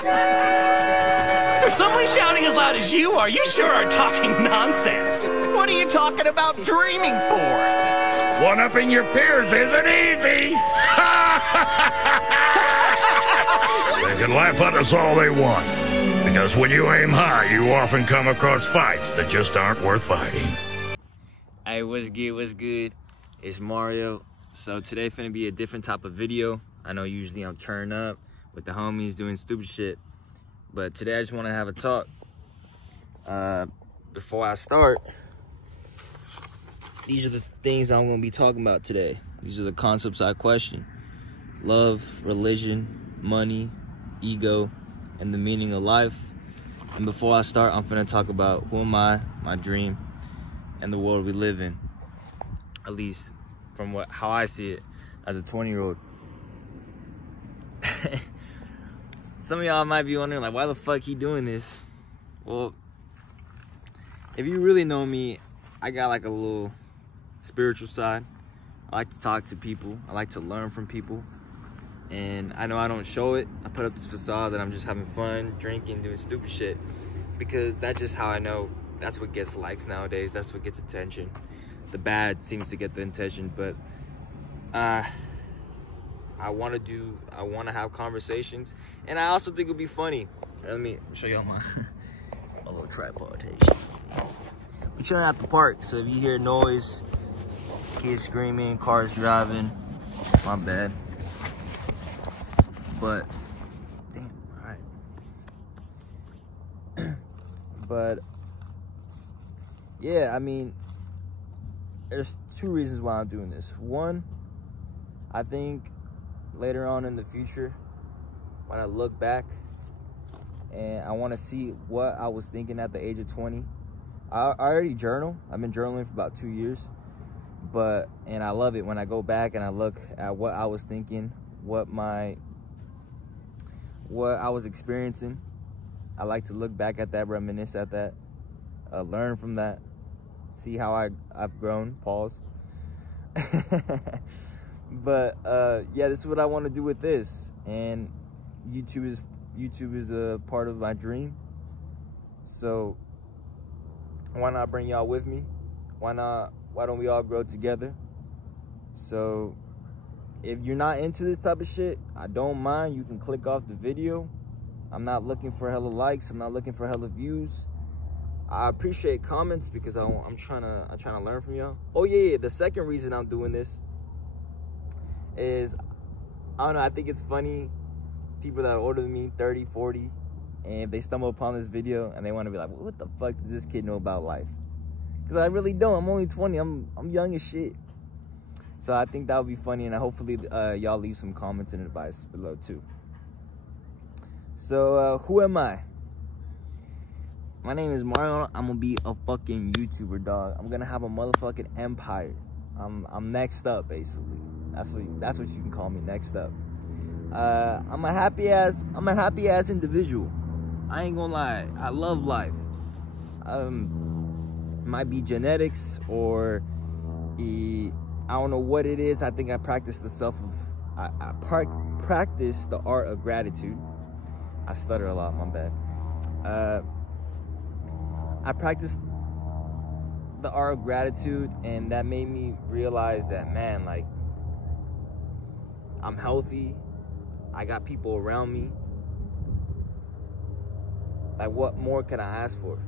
For someone shouting as loud as you are, you sure are talking nonsense. What are you talking about dreaming for? One-upping your peers isn't easy. They can laugh at us all they want. Because when you aim high, you often come across fights that just aren't worth fighting. Hey, what's good? It's Mario. So today finna be a different type of video. I know usually I'm turning up with the homies doing stupid shit, but today I just want to have a talk. Before I start, these are the things I'm gonna be talking about today. These are the concepts I question: love, religion, money, ego, and the meaning of life. And before I start, I'm finna talk about who am I, my dream, and the world we live in. At least from how I see it as a 20-year-old. Some of y'all might be wondering, like, why the fuck he doing this? Well, if you really know me, I got like a little spiritual side. I like to talk to people. I like to learn from people. And I know I don't show it. I put up this facade that I'm just having fun, drinking, doing stupid shit. Because that's just how I know. That's what gets likes nowadays. That's what gets attention. The bad seems to get the attention, but I want to have conversations, and I also think it'll be funny. Let me show y'all my little tripod. We're chilling at the park, so if you hear noise, kids screaming, cars driving, my bad. But damn, all right. But yeah, I mean, there's two reasons why I'm doing this. One, I think later on in the future, when I look back and I want to see what I was thinking at the age of 20. I already journal. I've been journaling for about 2 years, and I love it when I go back and I look at what I was thinking, what I was experiencing. I like to look back at that, reminisce at that, learn from that, see how I've grown. Pause. But yeah, this is what I want to do with this, and YouTube is a part of my dream. So why not bring y'all with me? Why don't we all grow together? So if you're not into this type of shit, I don't mind. You can click off the video. I'm not looking for hella likes. I'm not looking for hella views. I appreciate comments because I'm trying to learn from y'all. Oh yeah, the second reason I'm doing this is, I don't know, I think it's funny, people that are older than me, 30, 40, and they stumble upon this video and they want to be like, what the fuck does this kid know about life? Because I really don't. I'm only 20. I'm young as shit. So I think that would be funny, and hopefully y'all leave some comments and advice below too. So who am I? My name is Mario. I'm gonna be a fucking YouTuber, dog. I'm gonna have a motherfucking empire. I'm next up, basically. That's what you can call me, next up. I'm a happy ass individual. I ain't gonna lie. I love life. Might be genetics, or I don't know what it is. I think I practice I practice the art of gratitude. I stutter a lot, my bad. I practiced the art of gratitude, and that made me realize that, man, like, I'm healthy. I got people around me. Like, what more can I ask for?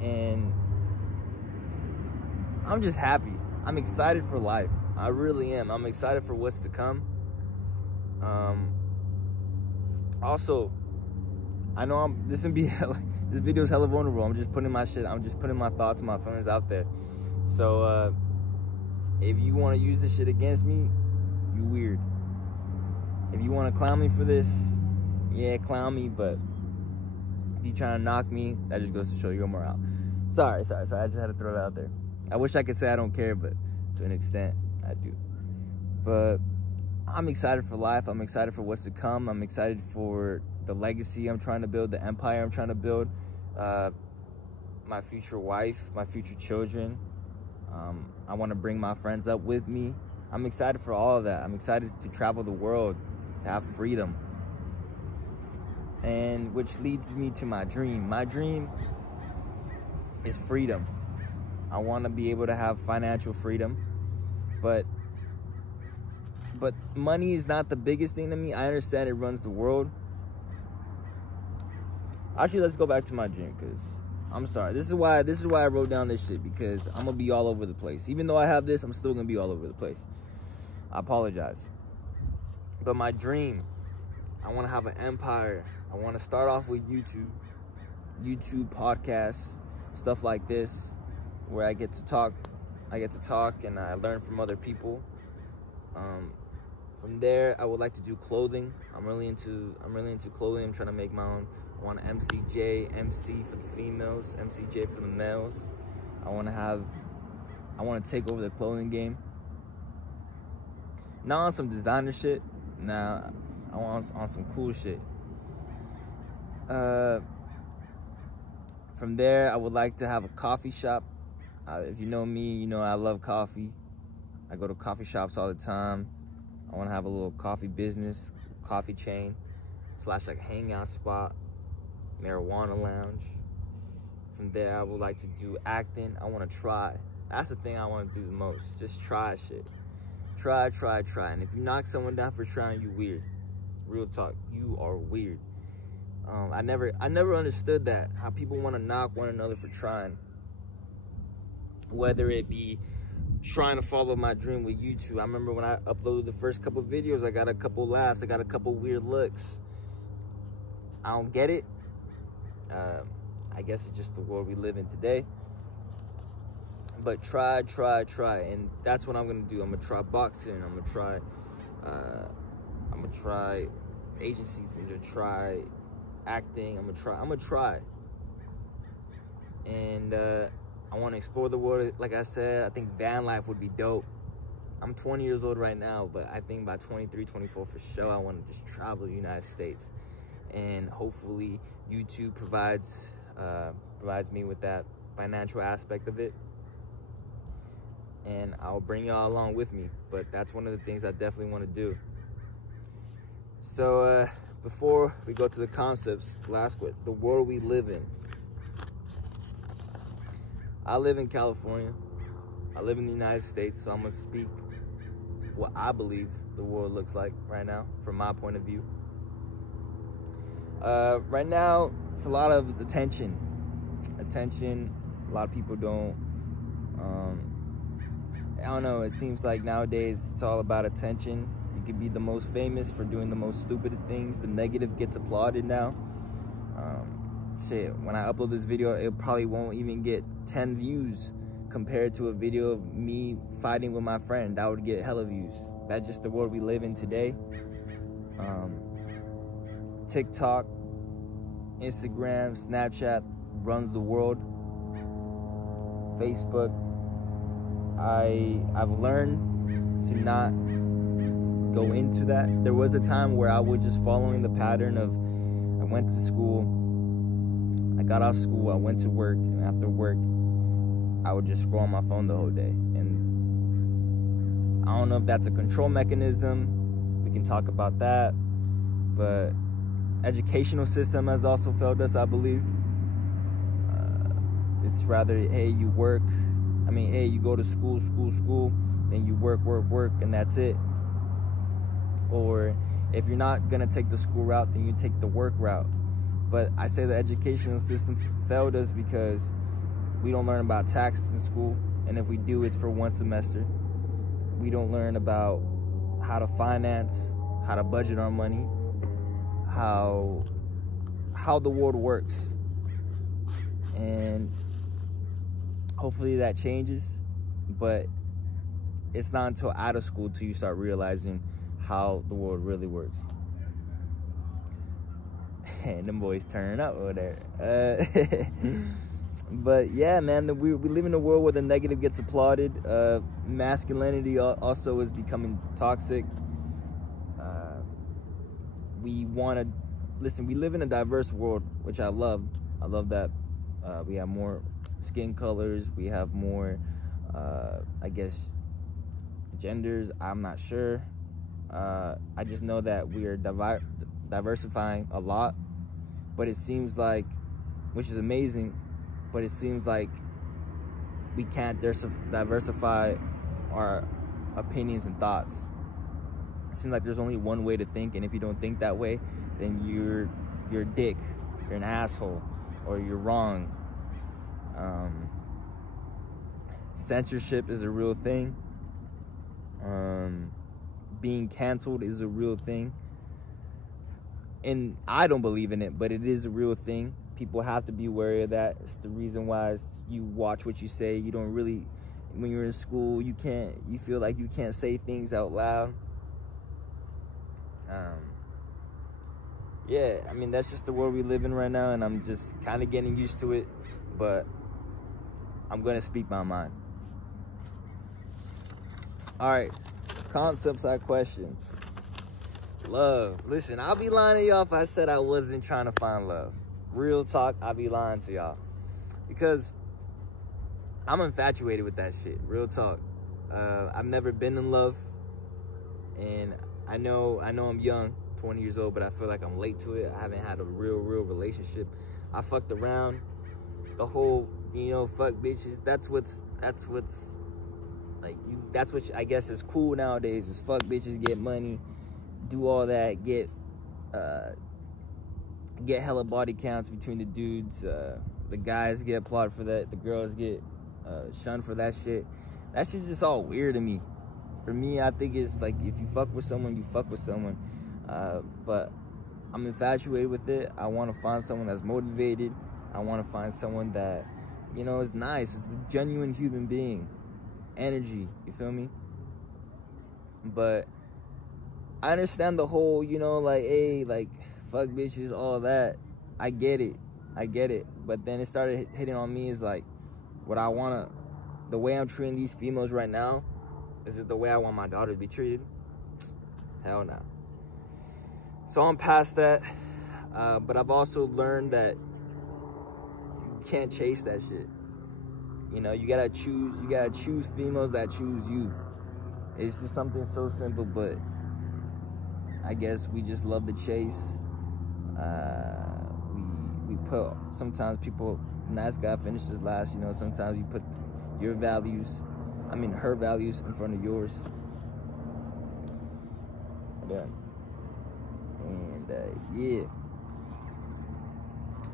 And I'm just happy. I'm excited for life. I really am. I'm excited for what's to come. Also, I know this video is hella vulnerable. I'm just putting my thoughts and my feelings out there. So if you want to use this shit against me, you weird. If you want to clown me for this, yeah, clown me. But if you trying to knock me, that just goes to show your morale. Sorry. I just had to throw it out there. I wish I could say I don't care, but to an extent, I do. But I'm excited for life. I'm excited for what's to come. I'm excited for the legacy I'm trying to build, the empire I'm trying to build, my future wife, my future children. I want to bring my friends up with me. I'm excited for all of that. I'm excited to travel the world, to have freedom. and which leads me to my dream. My dream is freedom. I want to be able to have financial freedom, but money is not the biggest thing to me. I understand it runs the world. Actually, let's go back to my dream, because I'm sorry. This is why I wrote down this shit, because I'm gonna be all over the place. Even though I have this, I'm still gonna be all over the place. I apologize. But my dream, I want to have an empire. I want to start off with YouTube podcasts, stuff like this, where I get to talk and I learn from other people. From there, I would like to do clothing. I'm really into clothing. I'm trying to make my own. I want an MCJ, MC for the females, MCJ for the males. I want to take over the clothing game. Not on some designer shit. Nah, I want on some cool shit. From there, I would like to have a coffee shop. If you know me, you know I love coffee. I go to coffee shops all the time. I want to have a little coffee business, coffee chain, / like hangout spot, marijuana lounge. From there, I would like to do acting. I want to try. That's the thing I want to do the most. Just try shit. Try. And if you knock someone down for trying, you weird. Real talk, you are weird. I never understood that, how people want to knock one another for trying. Whether it be trying to follow my dream with YouTube. I remember when I uploaded the first couple videos, I got a couple laughs, I got a couple weird looks. I don't get it. I guess it's just the world we live in today. But try, and that's what I'm gonna do. I'm gonna try boxing. I'm gonna try agencies. I'm gonna try acting. I'm gonna try. And I want to explore the world. Like I said, I think van life would be dope. I'm 20 years old right now, but I think by 23, 24 for sure, I want to just travel the United States. And hopefully YouTube provides me with that financial aspect of it. And I'll bring y'all along with me. But that's one of the things I definitely want to do. So before we go to the concepts, the world we live in. I live in California. I live in the United States, so I'm gonna speak what I believe the world looks like right now, from my point of view. Right now, it's a lot of attention. A lot of people don't. I don't know. It seems like nowadays it's all about attention. You can be the most famous for doing the most stupid things. The negative gets applauded now. Shit, when I upload this video, it probably won't even get 10 views compared to a video of me fighting with my friend. That would get hella views. That's just the world we live in today. TikTok, Instagram, Snapchat runs the world. Facebook. I've learned to not go into that. There was a time where I was just following the pattern of, I went to school, I got off school, I went to work, and after work, I would just scroll on my phone the whole day. And I don't know if that's a control mechanism. We can talk about that. But educational system has also failed us, I believe. It's rather, hey, you work. Hey, you go to school, then you work, and that's it. Or if you're not gonna take the school route, then you take the work route. But I say the educational system failed us because we don't learn about taxes in school, and if we do, it's for one semester. We don't learn about how to finance, how to budget our money, how the world works. And hopefully that changes, but it's not until out of school till you start realizing how the world really works. And them boys turning up over there. But yeah, man, we live in a world where the negative gets applauded. Masculinity also is becoming toxic. We live in a diverse world, which I love. I love that we have more skin colors, we have more, I guess, genders. I'm not sure. I just know that we are diversifying a lot. but it seems like, which is amazing, but it seems like we can't diversify our opinions and thoughts. It seems like there's only one way to think, and if you don't think that way, then you're a dick, you're an asshole, or you're wrong. Censorship is a real thing. Being canceled is a real thing. And I don't believe in it, but it is a real thing. People have to be wary of that. It's the reason why you watch what you say. You don't really, when you're in school, you feel like you can't say things out loud. Yeah, I mean, that's just the world we live in right now, and I'm just kind of getting used to it, but I'm going to speak my mind. All right, concept side questions. Love. Listen, I'll be lying to y'all if I said I wasn't trying to find love. Real talk, I'll be lying to y'all. Because I'm infatuated with that shit. Real talk. I've never been in love. And I know I'm young, 20 years old, but I feel like I'm late to it. I haven't had a real relationship. I fucked around. The whole, fuck bitches. That's what's like, that's what I guess is cool nowadays, is fuck bitches, get money, do all that, get hella body counts between the dudes. The guys get applauded for that. The girls get shunned for that shit. That shit's just all weird to me. For me, I think it's like, if you fuck with someone, you fuck with someone. But I'm infatuated with it. I want to find someone that's motivated. I want to find someone that, is nice. It's a genuine human being. Energy, you feel me? But I understand the whole, like, hey, like, fuck bitches, all that. I get it. But then it started hitting on me, is like, the way I'm treating these females right now, is it the way I want my daughter to be treated? Hell no. So I'm past that. But I've also learned that you can't chase that shit. You gotta choose females that choose you. It's just something so simple, but I guess we just love the chase. We put, sometimes people, nice guy finishes last, sometimes you put her values in front of yours. Yeah. And yeah.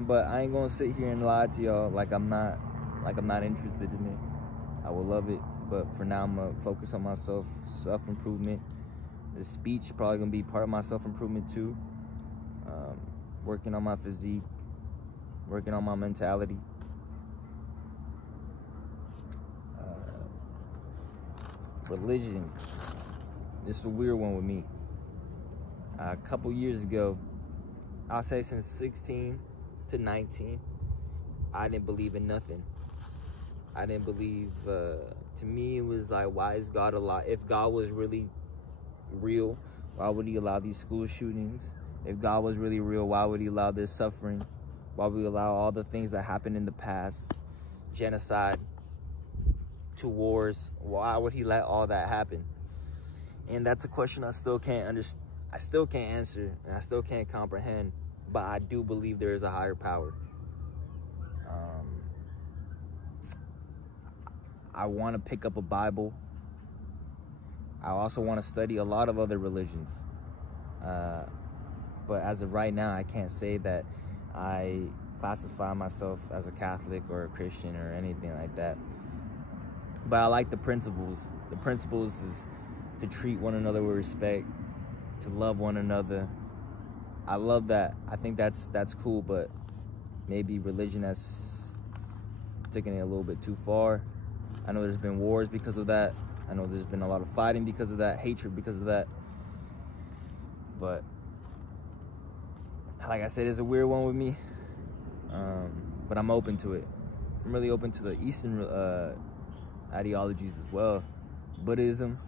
But I ain't gonna sit here and lie to y'all like I'm not interested in it. I would love it, but for now I'm gonna focus on myself, self-improvement. The speech probably gonna be part of my self-improvement too. Working on my physique, working on my mentality. Religion. This is a weird one with me. A couple years ago, I'll say since 16 to 19, I didn't believe in nothing. I didn't believe, to me it was like, why is God alive? If God was really real, why would he allow these school shootings? If God was really real, why would he allow this suffering? Why would he allow all the things that happened in the past? Genocide, to wars. Why would he let all that happen? And that's a question I still can't understand. I still can't answer, and I still can't comprehend, but I do believe there is a higher power. I want to pick up a Bible. I also want to study a lot of other religions. But as of right now, I can't say that I classify myself as a Catholic or a Christian or anything like that. But I like the principles. The principles is to treat one another with respect, to love one another. I love that. I think that's cool, but maybe religion has taken it a little bit too far. I know there's been wars because of that. I know there's been a lot of fighting because of that, hatred because of that. But like I said, it's a weird one with me. But I'm open to it. I'm really open to the Eastern ideologies as well. Buddhism.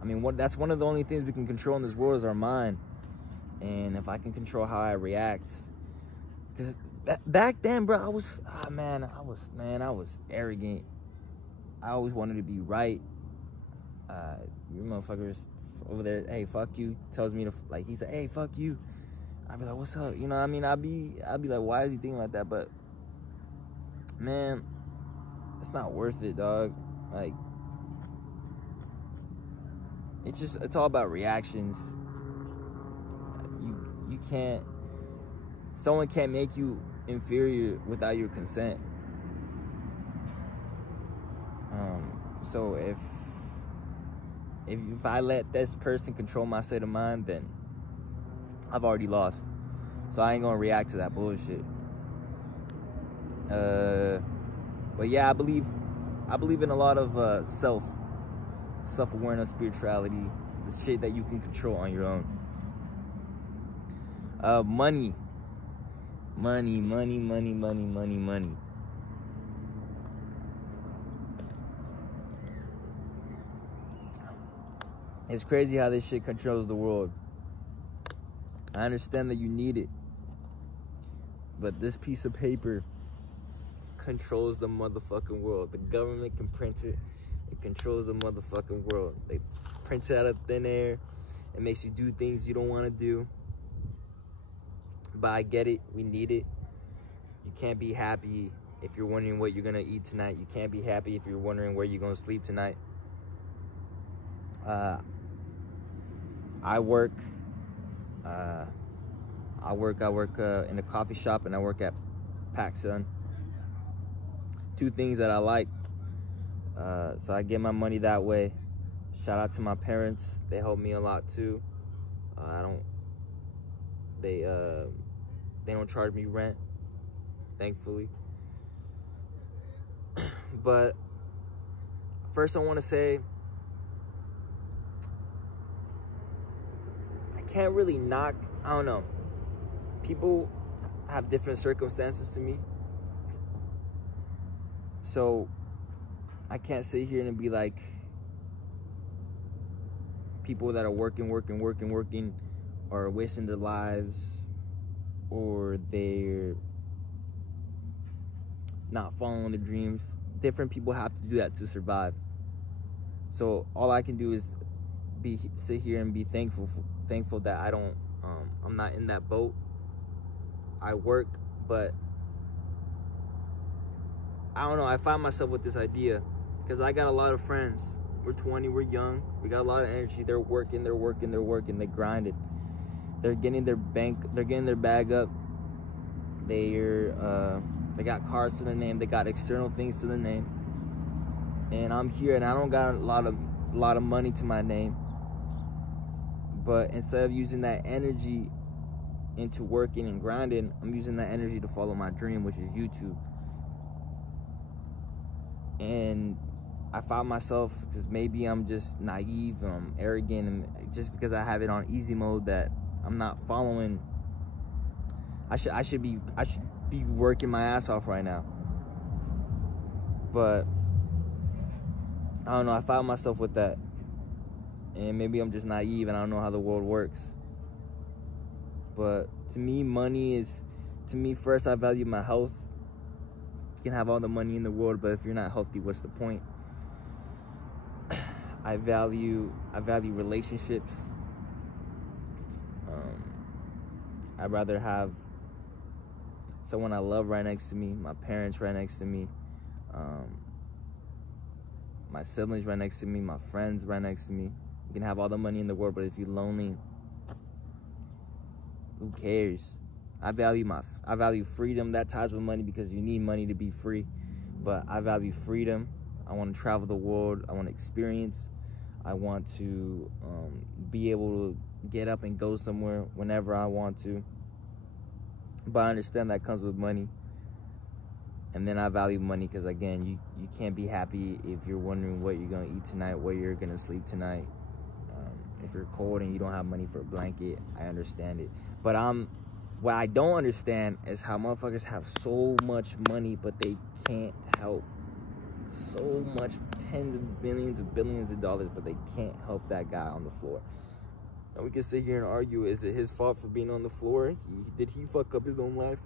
I mean, that's one of the only things we can control in this world is our mind. And if I can control how I react, because back then, bro, I was arrogant. I always wanted to be right. You motherfuckers over there, hey, fuck you, tells me to, like, he said, hey, fuck you. I'd be like, what's up? You know what I mean? I'd be like, why is he thinking like that? But man, it's not worth it, dog. Like, it's all about reactions. You can't, someone can't make you inferior without your consent. So if I let this person control my state of mind, then I've already lost. So I ain't gonna react to that bullshit. But yeah, I believe in a lot of self-awareness, spirituality, the shit that you can control on your own. Money. It's crazy how this shit controls the world. I understand that you need it, but this piece of paper controls the motherfucking world. The government can print it. It controls the motherfucking world. They print it out of thin air. It makes you do things you don't want to do. But I get it. We need it. You can't be happy if you're wondering what you're going to eat tonight. You can't be happy if you're wondering where you're going to sleep tonight. I work in a coffee shop, and I work at PacSun. Two things that I like. So I get my money that way. Shout out to my parents. They help me a lot too. They don't charge me rent, thankfully. But first I want to say, I can't really knock, I don't know. People have different circumstances to me. So I can't sit here and be like, people that are working are wasting their lives, or they're not following their dreams. Different people have to do that to survive. So all I can do is sit here and be thankful that I'm not in that boat. I work, but I don't know, I find myself with this idea because I got a lot of friends. We're 20, we're young, we got a lot of energy. They're working, they grinded. They're getting their bag up. They got cars to their name, they got external things to their name. And I'm here and I don't got a lot of money to my name. But instead of using that energy into working and grinding, I'm using that energy to follow my dream, which is YouTube. And I found myself, because maybe I'm just naive, I'm arrogant, and just because I have it on easy mode, that I'm not following. I should be working my ass off right now. But I don't know, I found myself with that. And maybe I'm just naive and I don't know how the world works. But to me, first I value my health. You can have all the money in the world, but if you're not healthy, what's the point? I value relationships. I'd rather have someone I love right next to me, my parents right next to me, my siblings right next to me, my friends right next to me. You can have all the money in the world, but if you're lonely, who cares? I value freedom. That ties with money because you need money to be free. But I value freedom. I want to travel the world. I want to experience. I want to be able to get up and go somewhere whenever I want to. But I understand that comes with money. And then I value money because, again, you can't be happy if you're wondering what you're going to eat tonight, where you're going to sleep tonight. If you're cold and you don't have money for a blanket, I understand it. But what I don't understand is how motherfuckers have so much money, but they can't help. So much, tens of billions of dollars, but they can't help that guy on the floor. And we can sit here and argue, is it his fault for being on the floor? Did he fuck up his own life?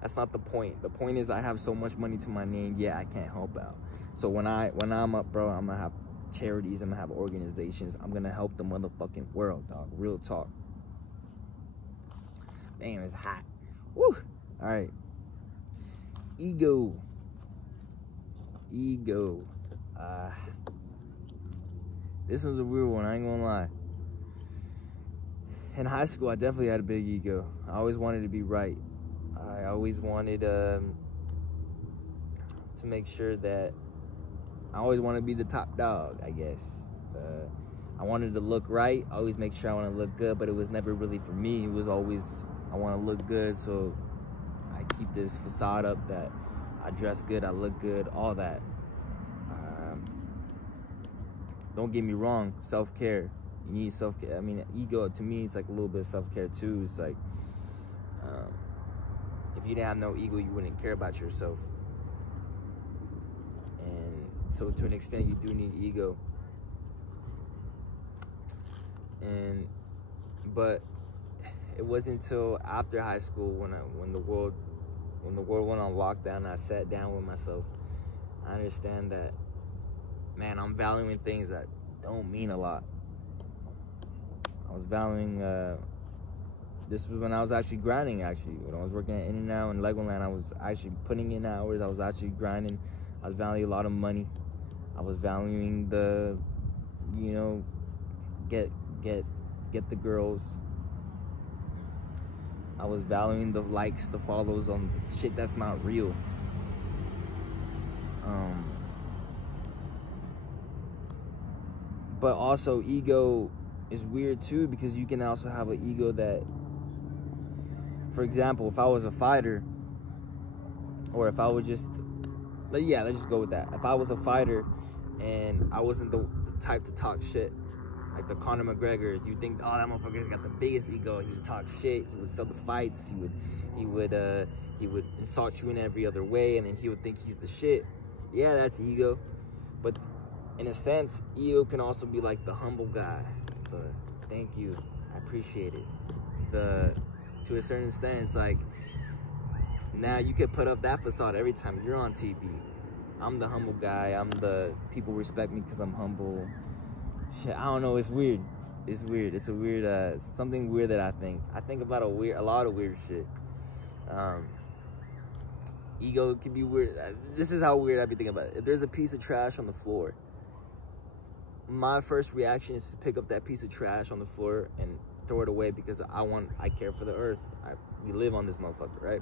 That's not the point. The point is I have so much money to my name, yeah, I can't help out. So when I'm up, bro, I'm gonna have charities, I'm gonna have organizations, I'm gonna help the motherfucking world, dog. Real talk. Damn, it's hot. Woo! All right. Ego. This was a weird one, I ain't gonna lie. In high school, I definitely had a big ego. I always wanted to be right. I always wanted to make sure that I always wanted to be the top dog, I guess. I wanted to look right. I always make sure I want to look good, but it was never really for me. It was always, I want to look good, so I keep this facade up that I dress good, I look good, all that. Don't get me wrong, self-care. You need self-care. I mean, ego, to me, it's like a little bit of self-care too. It's like, if you didn't have no ego, you wouldn't care about yourself. And so to an extent, you do need ego. But it wasn't until after high school when the world went on lockdown, I sat down with myself. I understand that, man, I'm valuing things that don't mean a lot. I was valuing, this was when I was actually grinding, when I was working at In-N-Out and Legoland. I was actually putting in hours. I was actually grinding. I was valuing a lot of money. I was valuing the, you know, get the girls. I was valuing the likes, the follows on shit that's not real. But also ego is weird too, because you can also have an ego that, for example, if I was a fighter, or if I was just, yeah, let's just go with that. If I was a fighter and I wasn't the type to talk shit, like the Conor McGregors, you think, oh, that motherfucker's got the biggest ego. He would talk shit. He would sell the fights. He would insult you in every other way, and then he would think he's the shit. Yeah, that's ego. But in a sense, ego can also be like the humble guy. But thank you, I appreciate it. To a certain sense, like, now you could put up that facade every time you're on TV. I'm the humble guy. People respect me because I'm humble. Shit, I don't know, it's weird. It's weird. It's a weird, something weird that I think about a lot of weird shit. Ego can be weird. This is how weird I be thinking about it. If there's a piece of trash on the floor, my first reaction is to pick up that piece of trash on the floor and throw it away, because I care for the earth. We live on this motherfucker, right?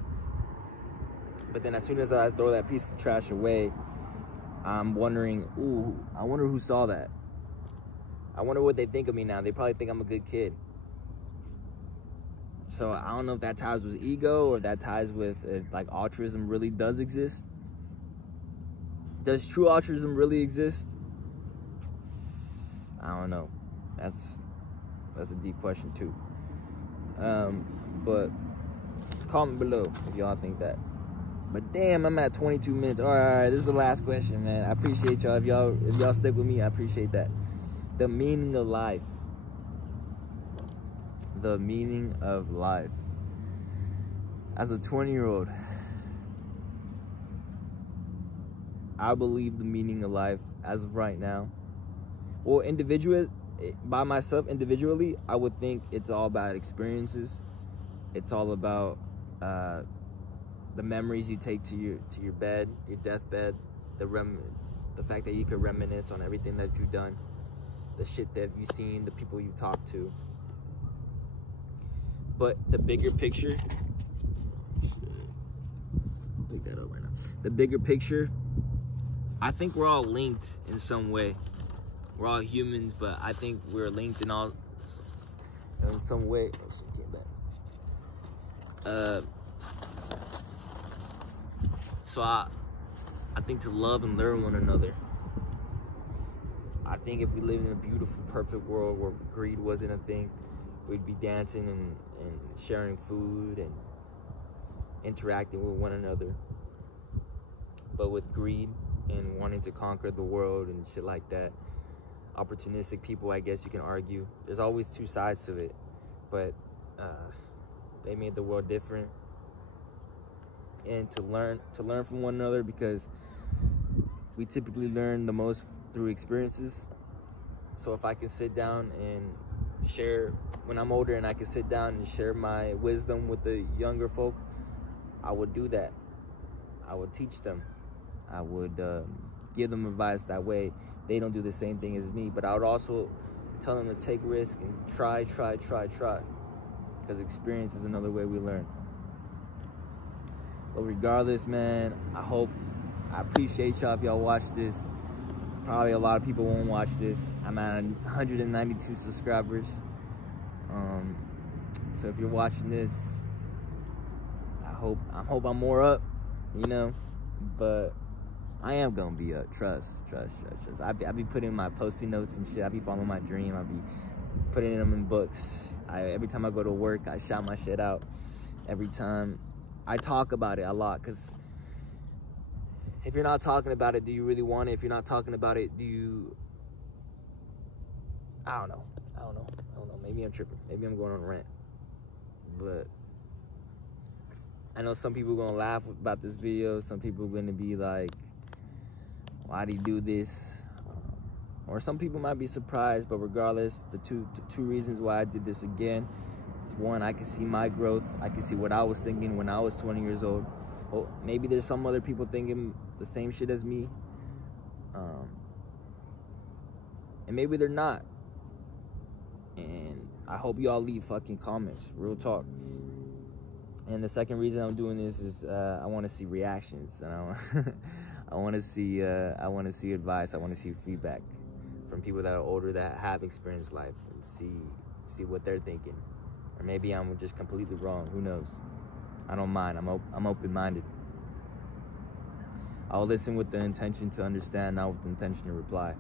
But then as soon as I throw that piece of trash away, I'm wondering, ooh, I wonder who saw that. I wonder what they think of me now. They probably think I'm a good kid. So I don't know if that ties with ego, or if that ties with if, like, altruism really does exist. Does true altruism really exist? I don't know. That's a deep question too. But comment below if y'all think that. But damn, I'm at 22 minutes. All right, this is the last question, man. I appreciate y'all. If y'all stick with me, I appreciate that. The meaning of life. The meaning of life. As a 20-year-old, I believe the meaning of life as of right now. Well, by myself individually, I would think it's all about experiences. It's all about the memories you take to your bed, your deathbed, the fact that you could reminisce on everything that you've done, the shit that you've seen, the people you've talked to. But the bigger picture, I'll pick that up right now. The bigger picture, I think we're all linked in some way. We're all humans, but I think we're linked in some way. Oh shit, came back. So I think to love and learn one another. I think if we lived in a beautiful, perfect world where greed wasn't a thing, we'd be dancing and sharing food and interacting with one another. But with greed and wanting to conquer the world and shit like that, opportunistic people, I guess you can argue. There's always two sides to it, but they made the world different. And to learn from one another, because we typically learn the most through experiences. So if I can sit down and share when I'm older and I can sit down and share my wisdom with the younger folk, I would do that. I would teach them. I would give them advice. That way they don't do the same thing as me. But I would also tell them to take risks and try. Because experience is another way we learn. But regardless, man, I appreciate y'all if y'all watch this. Probably a lot of people won't watch this. I'm at 192 subscribers. So if you're watching this, I hope I'm more up, you know. But I am gonna be up. Trust. I be putting my Post-it notes and shit. I be following my dream. I be putting them in books. Every time I go to work, I shout my shit out. Every time I talk about it a lot, because if you're not talking about it, do you really want it? If you're not talking about it, do you... I don't know. Maybe I'm tripping. Maybe I'm going on a rant. But I know some people are going to laugh about this video. Some people are going to be like, why do you do this? Or some people might be surprised, but regardless, the two reasons why I did this again is, one, I can see my growth. I can see what I was thinking when I was 20 years old. Oh, maybe there's some other people thinking the same shit as me. And maybe they're not. And I hope y'all leave fucking comments. Real talk. And the second reason I'm doing this is I want to see reactions. And I want to see advice. I want to see feedback from people that are older, that have experienced life, and see what they're thinking. Or maybe I'm just completely wrong. Who knows? I don't mind. I'm open-minded. I'll listen with the intention to understand, not with the intention to reply.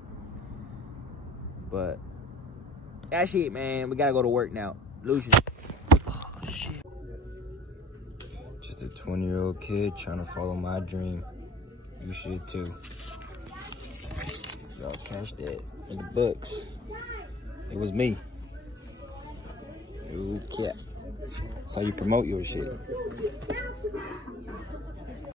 But that shit, man. We gotta go to work now. Lucius. Oh shit. Just a 20-year-old kid trying to follow my dream. You should too. Y'all catch that in the books. It was me. Okay. That's how you promote your shit.